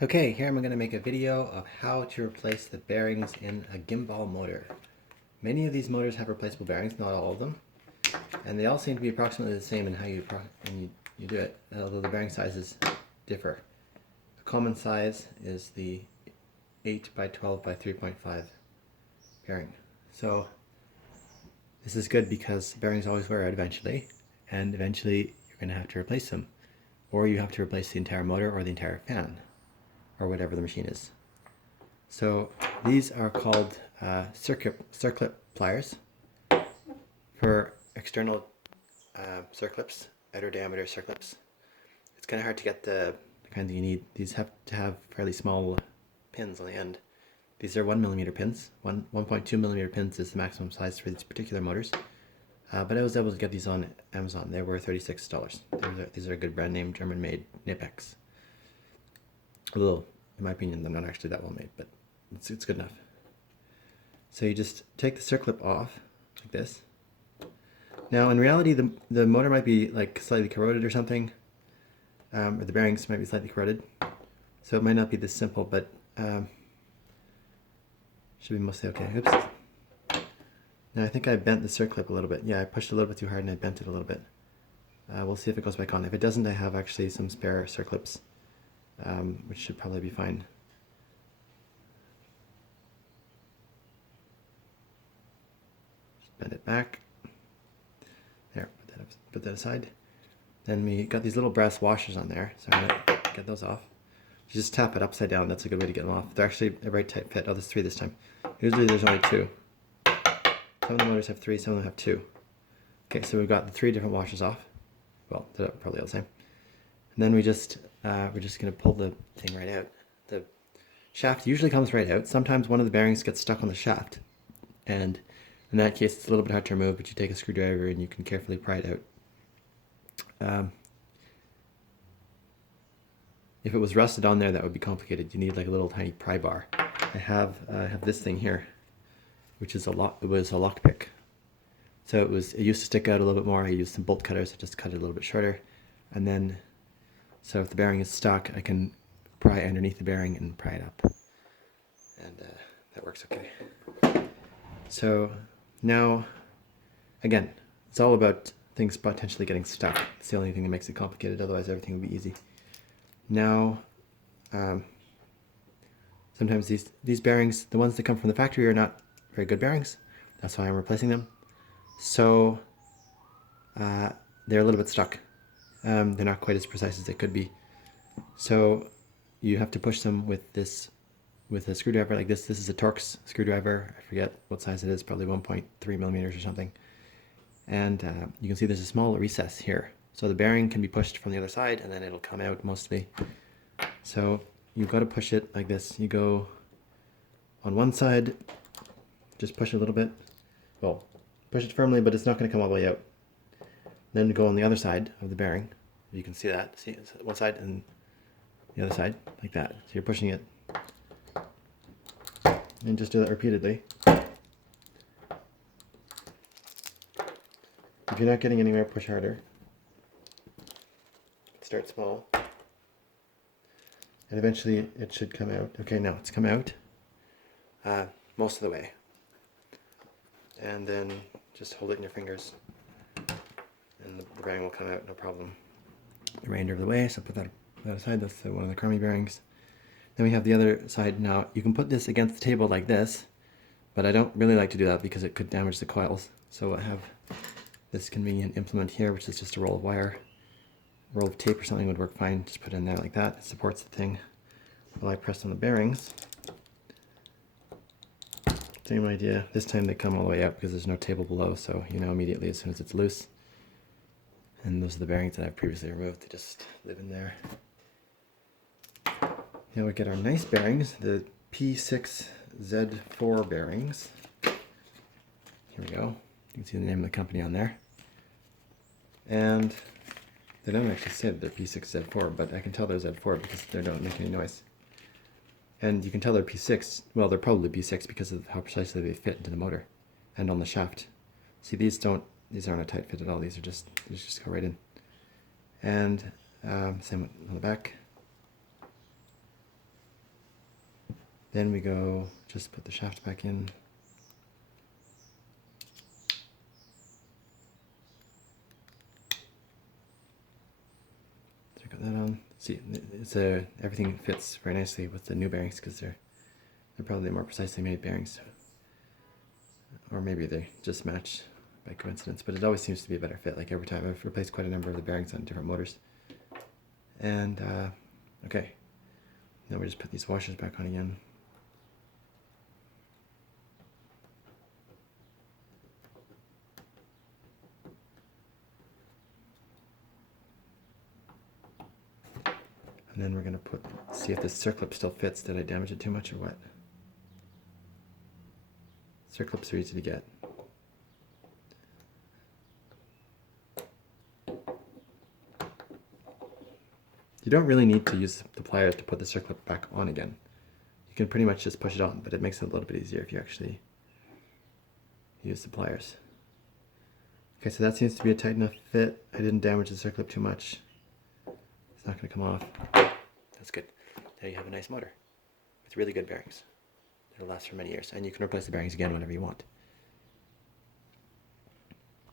Okay, here I'm going to make a video of how to replace the bearings in a gimbal motor. Many of these motors have replaceable bearings, not all of them, and they all seem to be approximately the same in how you do it, although the bearing sizes differ. A common size is the 8 by 12 by 3.5 bearing. So this is good because bearings always wear out eventually, and eventually you're going to have to replace them, or you have to replace the entire motor or the entire fan, or whatever the machine is. So these are called circlip pliers for external circlips, outer diameter circlips. It's kind of hard to get the kind that you need. These have to have fairly small pins on the end. These are 1mm pins. 1.2mm pins is the maximum size for these particular motors. But I was able to get these on Amazon. They were $36. These are a good brand name, German-made Nipex. Although, in my opinion, they're not actually that well made, but it's good enough. So you just take the circlip off, like this. Now, in reality, the motor might be like slightly corroded or something, or the bearings might be slightly corroded. So it might not be this simple, but should be mostly okay. Oops. Now I think I bent the circlip a little bit. Yeah, I pushed a little bit too hard and I bent it a little bit. We'll see if it goes back on. If it doesn't, I have actually some spare circlips, which should probably be fine. Just bend it back. There, put that aside. Then we got these little brass washers on there, so I'm going to get those off. You just tap it upside down, that's a good way to get them off. They're actually a very tight fit. Oh, there's 3 this time. Usually there's only 2. Some of the motors have 3, some of them have 2. Okay, so we've got the 3 different washers off. Well, they're probably all the same. And then we're just going to pull the thing right out. The shaft usually comes right out. Sometimes one of the bearings gets stuck on the shaft. And in that case, it's a little bit hard to remove, but you take a screwdriver and you can carefully pry it out. If it was rusted on there, that would be complicated. You need like a little tiny pry bar. I have this thing here, which is it was a lockpick. So it used to stick out a little bit more. I used some bolt cutters. I just cut it a little bit shorter, and then so if the bearing is stuck, I can pry underneath the bearing and pry it up, and that works okay. So now, again, it's all about things potentially getting stuck. It's the only thing that makes it complicated. Otherwise, everything would be easy. Now, sometimes these bearings, the ones that come from the factory, are not very good bearings. That's why I'm replacing them. So they're a little bit stuck. They're not quite as precise as they could be. So you have to push them with a screwdriver like this. This is a Torx screwdriver. I forget what size it is, probably 1.3mm or something. And you can see there's a small recess here. So the bearing can be pushed from the other side and then it'll come out mostly. So you've got to push it like this. You go on one side, just push it a little bit. Well, push it firmly, but it's not going to come all the way out. Then go on the other side of the bearing. You can see that. See, it's one side and the other side, like that. So you're pushing it. And just do that repeatedly. If you're not getting anywhere, push harder. Start small. And eventually it should come out. Okay, now it's come out most of the way. And then just hold it in your fingers and the bearing will come out, no problem. The remainder of the way, so put that aside. That's one of the crummy bearings. Then we have the other side. Now you can put this against the table like this, but I don't really like to do that because it could damage the coils. So I have this convenient implement here, which is just a roll of wire. A roll of tape or something would work fine. Just put it in there like that. It supports the thing while I press on the bearings. Same idea. This time they come all the way out because there's no table below, so you know immediately as soon as it's loose. And those are the bearings that I've previously removed. They just live in there. Now we get our nice bearings, the P6Z4 bearings. Here we go. You can see the name of the company on there. And they don't actually say that they're P6Z4, but I can tell they're Z4 because they don't make any noise. And you can tell they're P6, well, they're probably P6 because of how precisely they fit into the motor and on the shaft. See, these aren't a tight fit at all. These just go right in. And same on the back. Then we go, just put the shaft back in. So I got that on. See, it's everything fits very nicely with the new bearings because they're probably more precisely made bearings. Or maybe they just match by coincidence, but it always seems to be a better fit. Like every time I've replaced quite a number of the bearings on different motors. And okay, now we just put these washers back on again. And then we're going to see if this circlip still fits. Did I damage it too much or what? Circlips are easy to get. You don't really need to use the pliers to put the circlip back on again. You can pretty much just push it on, but it makes it a little bit easier if you actually use the pliers. Okay, so that seems to be a tight enough fit. I didn't damage the circlip too much. It's not going to come off. That's good. There you have a nice motor with really good bearings. It'll last for many years, and you can replace the bearings again whenever you want.